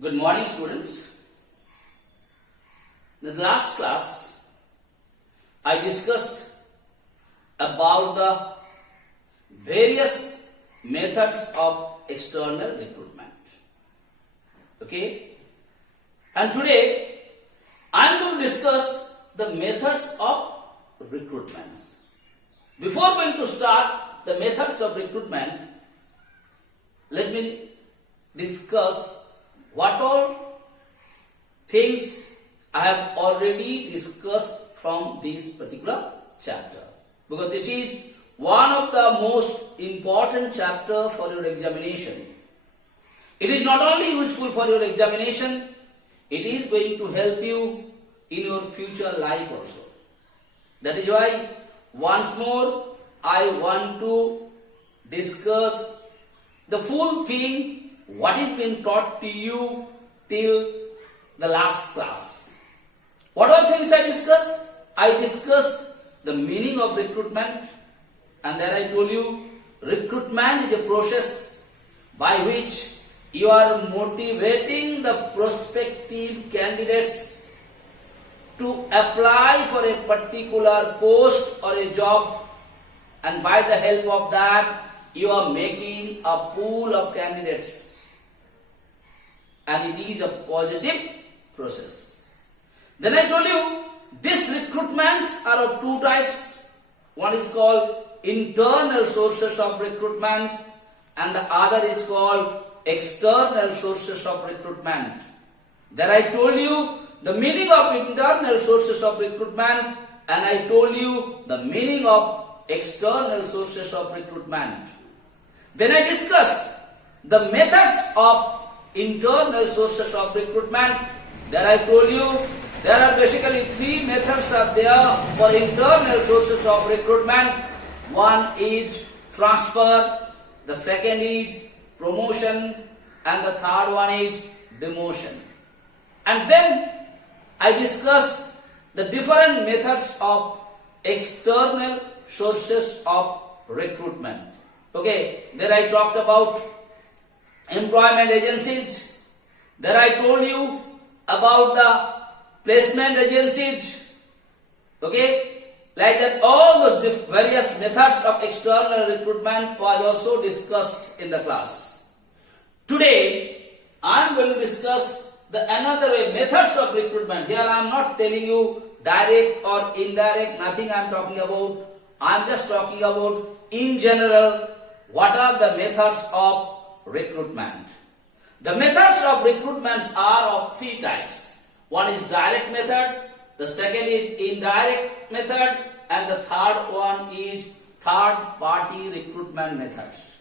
Good morning, students. In the last class, I discussed about the various methods of external recruitment. Okay? And today, I am going to discuss the methods of recruitment. Before going to start the methods of recruitment, let me discuss what all things I have already discussed from this particular chapter. Because this is one of the most important chapter for your examination. It is not only useful for your examination, it is going to help you in your future life also. That is why once more I want to discuss the full thing what is being taught to you till the last class. What all things I discussed? I discussed the meaning of recruitment, and then I told you recruitment is a process by which you are motivating the prospective candidates to apply for a particular post or a job, and by the help of that you are making a pool of candidates. And it is a positive process. Then I told you, these recruitments are of two types. One is called internal sources of recruitment and the other is called external sources of recruitment. Then I told you the meaning of internal sources of recruitment and I told you the meaning of external sources of recruitment. Then I discussed the methods of internal sources of recruitment. There I told you there are basically three methods are there for internal sources of recruitment. One is transfer, the second is promotion, and the third one is demotion. And then I discussed the different methods of external sources of recruitment. Okay, there I talked about employment agencies. There I told you about the placement agencies. Okay, like that all those various methods of external recruitment was also discussed in the class. Today I am going to discuss the another way methods of recruitment. Here I am not telling you direct or indirect, nothing I am talking about. I am just talking about in general what are the methods of recruitment. The methods of recruitment are of three types. One is direct method, the second is indirect method, and the third one is third party recruitment methods.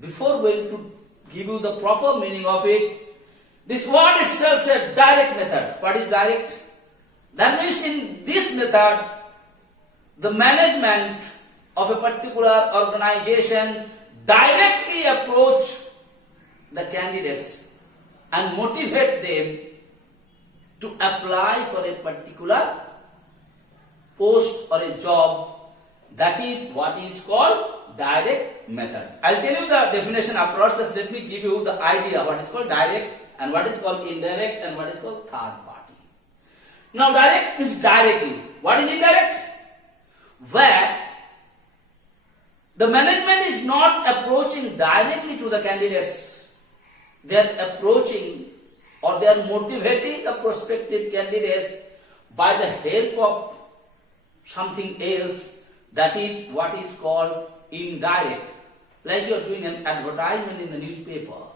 Before going to give you the proper meaning of it, this word itself says direct method. What is direct? That means in this method, the management of a particular organization directly approach the candidates and motivate them to apply for a particular post or a job. That is what is called direct method. I'll tell you the definition approach. Just let me give you the idea what is called direct and what is called indirect and what is called third party. Now direct means directly. What is indirect? Where the management is not approaching directly to the candidates. They are approaching or they are motivating the prospective candidates by the help of something else. That is what is called indirect. Like you are doing an advertisement in the newspaper.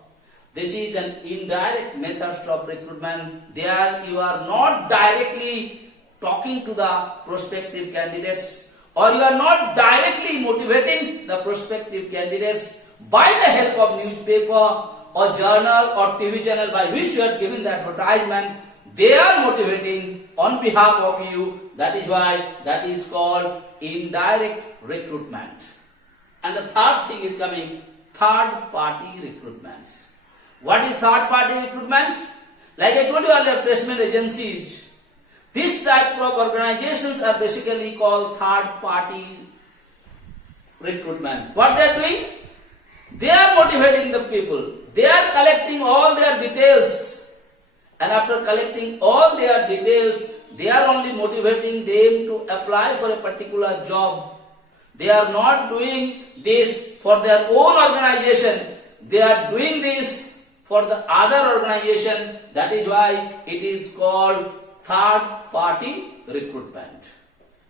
This is an indirect method of recruitment. There you are not directly talking to the prospective candidates, or you are not directly motivating the prospective candidates by the help of newspaper or journal or TV channel by which you are giving the advertisement. They are motivating on behalf of you. That is why that is called indirect recruitment. And the third thing is coming, third party recruitment. What is third party recruitment? Like I told you earlier, placement agencies. This type of organizations are basically called third party recruitment. What they are doing? They are motivating the people. They are collecting all their details, and after collecting all their details, they are only motivating them to apply for a particular job. They are not doing this for their own organization. They are doing this for the other organization. That is why it is called third party recruitment.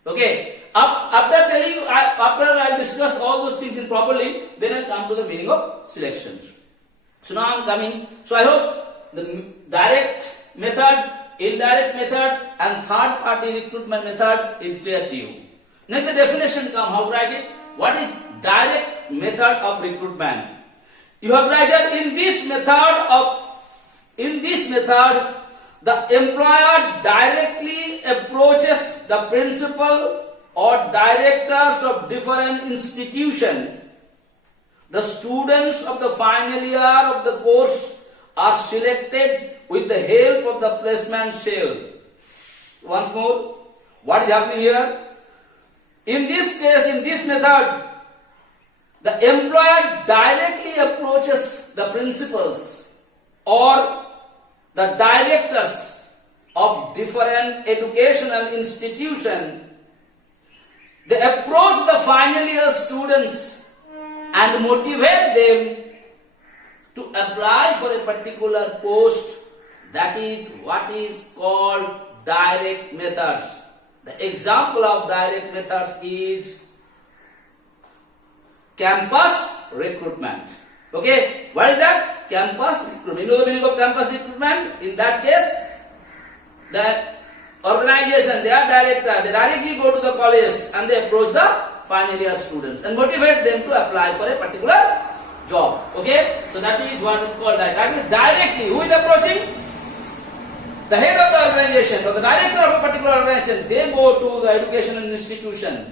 Okay. After telling you, after I discuss all those things properly, then I come to the meaning of selection. So now I am coming. So I hope the direct method, indirect method, and third party recruitment method is clear to you. Next the definition come. How to write it? What is direct method of recruitment? You have written in this method, the employer directly approaches the principal or directors of different institutions. The students of the final year of the course are selected with the help of the placement cell. Once more, what is happening here? In this case, in this method, the employer directly approaches the principals or the directors of different educational institutions. They approach the final year students and motivate them to apply for a particular post. That is what is called direct methods. The example of direct methods is campus recruitment. Okay, what is that? Campus recruitment. You know the meaning of campus recruitment? In that case, the organization, they are director, they directly go to the college and they approach the final year students and motivate them to apply for a particular job. Okay, so that is what is called direct. Directly, who is approaching? The head of the organization or the director of a particular organization, they go to the educational institution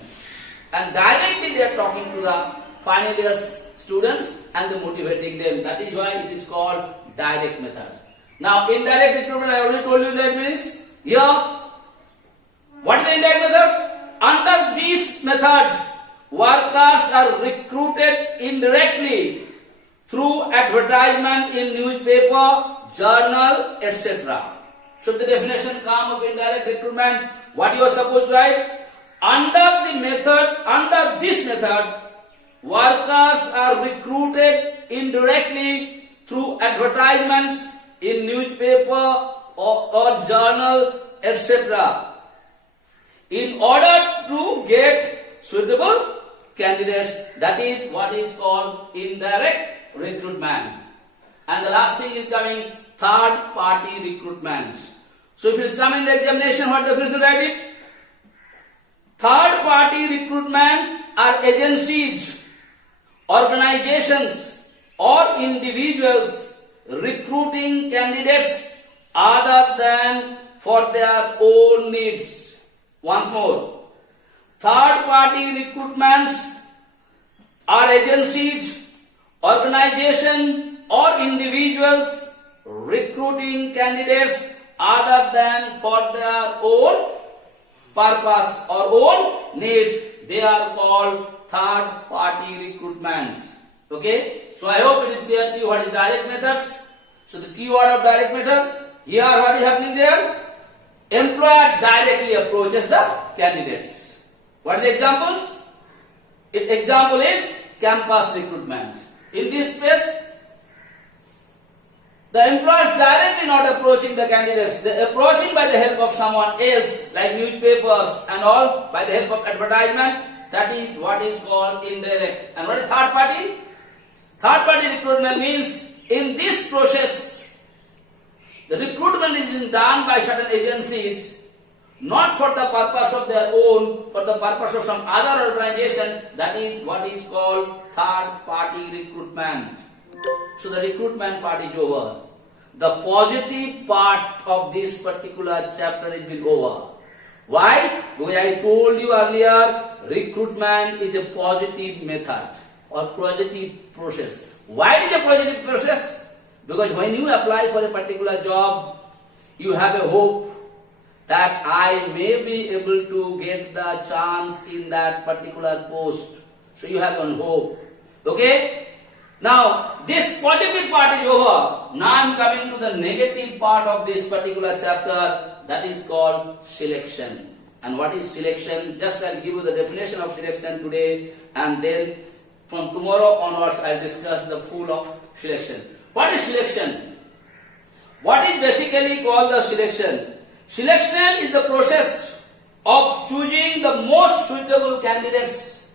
and directly they are talking to the final year students and they motivating them. That is why it is called direct method. Now, indirect recruitment, I already told you that means here. What is the indirect methods? Under this method, workers are recruited indirectly through advertisement in newspaper, journal, etc. So the definition come of indirect recruitment. What you are supposed to write? Under this method, workers are recruited indirectly through advertisements in newspaper or journal, etc. in order to get suitable candidates. That is what is called indirect recruitment. And the last thing is coming, third party recruitment. So if it is coming in the examination, what definition write it? Third party recruitment are agencies, organizations or individuals recruiting candidates other than for their own needs. Once more, third party recruitments are agencies, organizations or individuals recruiting candidates other than for their own purpose or own needs. They are called third party recruitments. Okay, so I hope it is clear to you what is direct methods. So the keyword of direct method, here what is happening there? Employer directly approaches the candidates. What are the examples? Example is campus recruitment. In this space, the employer is directly not approaching the candidates. They are approaching by the help of someone else, like newspapers and all, by the help of advertisement. That is what is called indirect. And what is third party? Third party recruitment means in this process, the recruitment is done by certain agencies, not for the purpose of their own, for the purpose of some other organization. That is what is called third party recruitment. So the recruitment part is over. The positive part of this particular chapter is been over. Why? Because I told you earlier, recruitment is a positive method or positive process. Why it is a positive process? Because when you apply for a particular job, you have a hope that I may be able to get the chance in that particular post. So you have one hope. Okay? Now, this positive part is over. Now I am coming to the negative part of this particular chapter, that is called selection. And what is selection? Just I'll give you the definition of selection today, and then from tomorrow onwards I'll discuss the full of selection. What is selection? What is basically called the selection? Selection is the process of choosing the most suitable candidates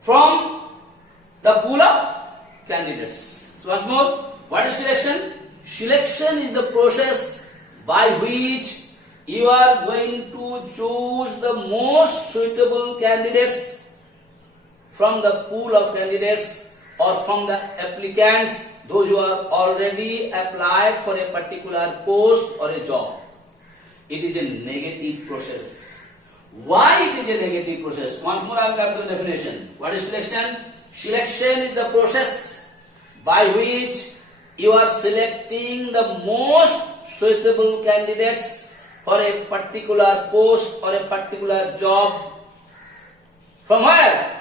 from the pool of candidates. So once more, what is selection? Selection is the process by which you are going to choose the most suitable candidates from the pool of candidates or from the applicants, those who are already applied for a particular post or a job. It is a negative process. Why it is a negative process? Once more I will come to the definition. What is selection? Selection is the process by which you are selecting the most suitable candidates for a particular post or a particular job. From where?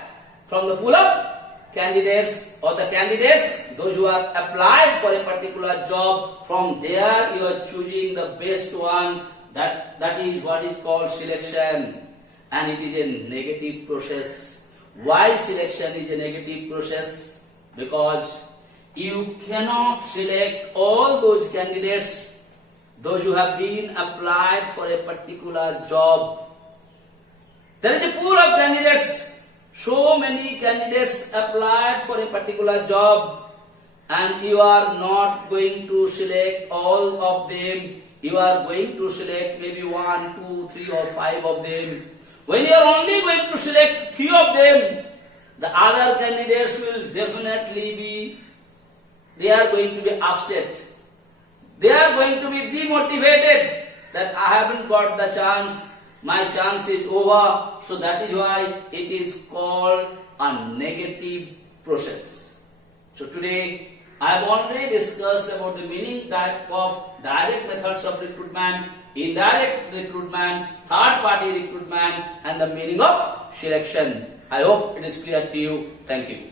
From the pool of candidates or the candidates, those who are applied for a particular job. From there you are choosing the best one. That is what is called selection, and it is a negative process. Why selection is a negative process? Because you cannot select all those candidates, those who have been applied for a particular job. There is a pool of candidates, so many candidates applied for a particular job, and you are not going to select all of them. You are going to select maybe 1, 2, 3 or 5 of them. When you are only going to select few of them, the other candidates will definitely they are going to be upset. They are going to be demotivated that I haven't got the chance, my chance is over. So that is why it is called a negative process. So today I have already discussed about the meaning type of direct methods of recruitment, indirect recruitment, third party recruitment, and the meaning of selection. I hope it is clear to you. Thank you.